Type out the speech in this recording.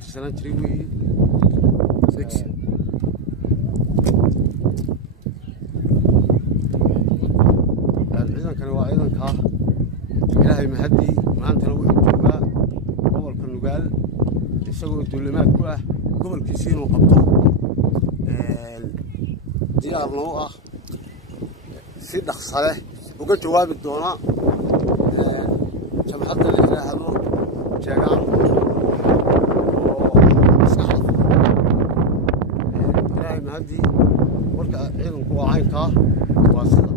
tirsanaan jiray weeye ciidankani waa ciidankaa ilaahay mahadii maantana wuxuu joogaa gobolka Nugaal isagoo duulimaad ku ah gobolkiisa inuu qabto diyaar loo ah si dhaqso leh uga jawaabi doona jamhadda la yiraahdo jeegaan oo maskaxda ilaahay mahadii marka ciidanku waa caynkaa waa sida